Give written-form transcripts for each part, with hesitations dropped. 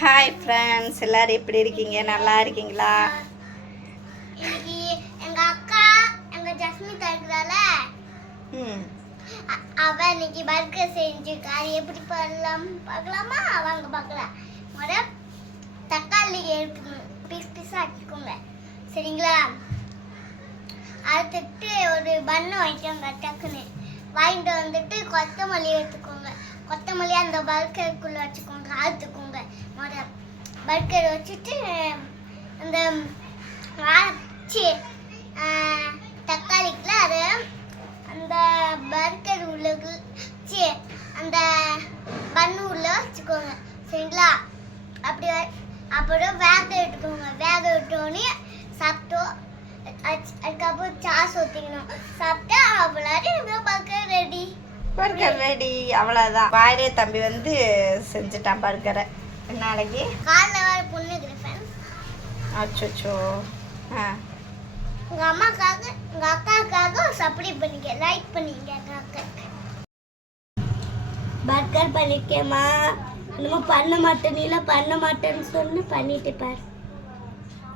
Hi friends, எல்லாரும் எப்படி இருக்கீங்க? நல்லா இருக்கீங்களா? இன்னைக்கு எங்க அக்கா எங்க ஜஸ்மிதா இருக்கிறாள, அவ இன்னைக்கு பர்கர் செஞ்சிருக்கா. எப்படி பண்ணலாம் பார்க்கலாமா? வாங்க பார்க்கலாம். முத தக்காளி எடுத்துக்கணும், பீஸ் பீஸாக எடுத்துக்கோங்க, சரிங்களா? அடுத்துட்டு ஒரு பண்ணு வாங்கிக்கோங்க. டக்குன்னு வாங்கிட்டு வந்துட்டு கொத்தமல்லி எடுத்துக்கோங்க. கொத்தமல்லி அந்த பர்கருக்குள்ளே வச்சுக்கோங்க, அறுத்துக்கோங்க. முத பர்கர் வச்சுட்டு அந்த வச்சு தக்காளிக்குள்ள அது அந்த பர்கர் உள்ள வச்சு அந்த பண்ணு உள்ள வச்சுக்கோங்க, சரிங்களா? அப்படி அப்புறம் வேக விட்டுக்கோங்க. வேக விட்டோன்னே சாப்பிட்டோம். அதுக்கப்புறம் சாஸ் ஊற்றிக்கணும். சாப்பிட்டா அவ்வளோ பர்கர் ரெடி. பர்கர் ரெடி, அவ்வளோதான். வாயிலே தம்பி வந்து செஞ்சுட்டான் பர்கரை. நாளைக்கு காலைல வர பொண்ணு ஃப்ரெண்ட்ஸ். அச்சோ. உங்கள் அம்மாக்காக உங்கள் அக்காவுக்காக சப்ஸ்கிரைப் பண்ணிக்க, லைக் பண்ணிக்க. அக்கா பர்கர் பண்ணிக்கேம்மா. இன்னும் பண்ண மாட்டேன், நீலாம் பண்ண மாட்டேன்னு சொன்னு பண்ணிட்டு பாரு.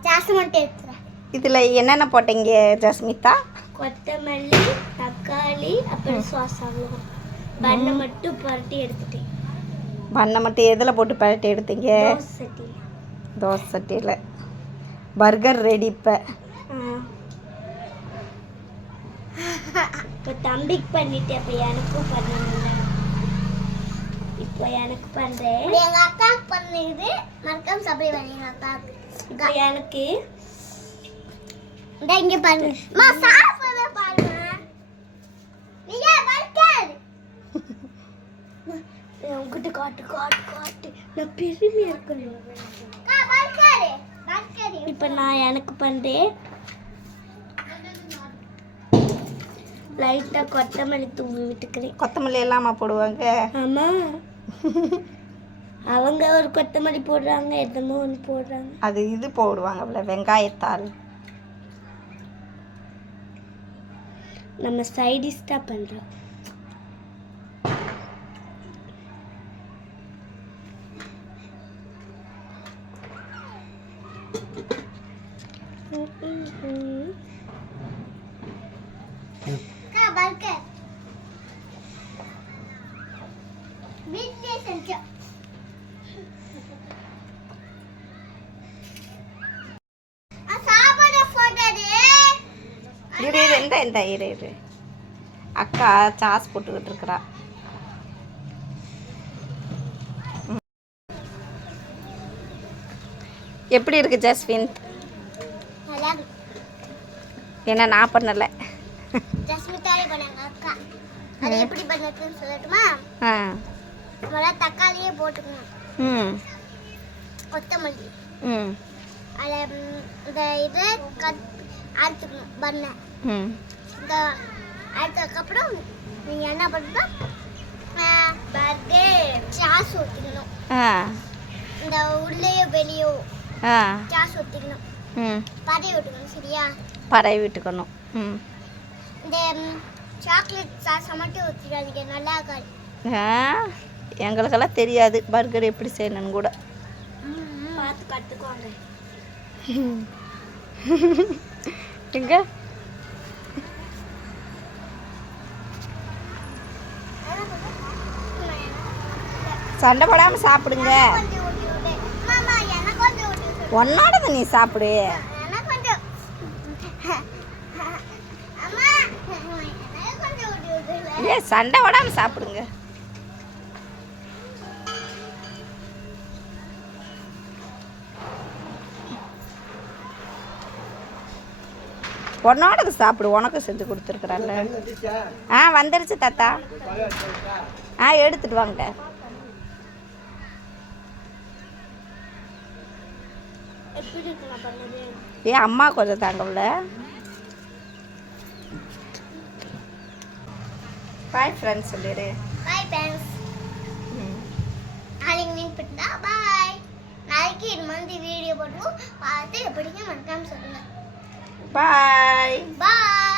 சாஸ் மட்டும் எடுத்துறேன். இதில் என்னென்ன போட்டீங்க ஜஸ்மிதா? கொத்தமல்லி, தக்காளி, அப்புறம் சாஸ், அவ்வளோ. பண்ணை மட்டும் பரட்டி எடுத்துட்டேன். பண்ணை மட்டும் எதில் போட்டு பரட்டி எடுத்தீங்க? தோசை சட்டியில். Burger ready. இப்போ தம்பிக்கு பண்ணிட்டேன், இப்போ எனக்கும் பண்ணணும்ல. இப்போ எனக்கு பண்ணுறேன். எங்கள் அக்காவுக்கு பண்ணுது. மறக்காம சப்ஸ்கிரைப் பண்ணி எங்கள் அக்காவுக்கு. இப்போ எனக்கு இங்கே பண்ணுமா சாப்பிட பாருங்க. நீங்க பர்கர் உங்ககிட்ட காட்டு காட்டு காட்டு, நான் பெருமையா இருக்கணும். இப்போ நான் எனக்கு பண்ணுறேன். லைட்டாக கொத்தமல்லி தூவி விட்டுக்கிறேன். கொத்தமல்லி எல்லாமா போடுவாங்க? ஆமாம், அவங்க ஒரு கொத்தமல்லி போடுறாங்க, எதுமோ ஒன்று போடுறாங்க. அது இது போடுவாங்க அவ்வளோ, வெங்காயத்தாள். நம்ம சைடிஷ் தான் பண்ணுறோம். வீட்டிலே செஞ்சோம். இரு அக்கா சாஸ் போட்டுக்கிட்டு இருக்கிறா. எப்படி இருக்கு ஜஸ்வின்? என்ன நான் பண்ணல, ஜஸ்மிதாவே பண்ணாங்க அக்கா. அது எப்படி பண்ணதுன்னு சொல்லட்டுமா? தக்காளியே போட்டுக்கணும், கொத்தமல்லி, அதில் இந்த இதை அறுத்துக்கணும் பண்ண. இந்த அறுத்ததுக்கப்புறம் நீங்கள் என்ன பண்ணணும், பர்கர் சாஸ் ஊற்றிக்கணும். இந்த உள்ளேயோ வெளியோ சாஸ் ஊற்றிக்கணும். பரவி விட்டுக்கணும், சரியா? பரவி விட்டுக்கணும். இந்த சாக்லேட் சாஸை மட்டும் ஊற்றிக்காதீங்க, நல்லா இருக்காது. எங்களுக்கெல்லாம் தெரியாது பர்கர் எப்படி செய்யணும்னு கூட. பார்த்து கற்றுக்குவாங்க. எங்க சண்டை போடாமல் சாப்பிடுங்க. ஒன்னோடது நீ சாப்பிடு. ஏன் சண்டை போடாமல் சாப்பிடுங்க. உன்னோடது சாப்பிடு, உனக்கு செஞ்சு கொடுத்துருக்குறல்ல. வந்துருச்சு தாத்தா. எடுத்துட்டு வாங்க. அம்மா கொஞ்சம் தாங்கல. பாய் ஃப்ரெண்ட்ஸ் சொல்லிடு. Bye friends. நாளைக்கு மீன் பிடிச்சா பாய். நாளைக்கு இது மாதிரி வீடியோ போடுவோம், பார்த்து எப்படிங்க மறக்காம சொல்லுங்க. Bye. Bye.